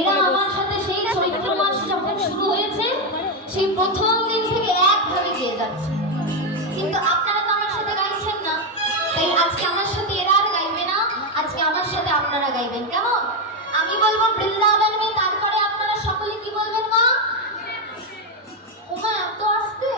এরা আমার সাথে সেই চৈত্র মাস যখন শুরু হয়েছে সেই প্রথম দিন থেকে একভাবে গেয়ে যাচ্ছে, কিন্তু আপনারা তো আমার সাথে গাইছেন না, তাই আজকে আমার সাথে এরা আর গাইবে না, আজকে আমার সাথে আপনারা গাইবেন। কেমন? আমি বলবো বৃন্দাবন মে, তারপরে আপনারা সকলে কি বলবেন মা? ওমা এত আসতে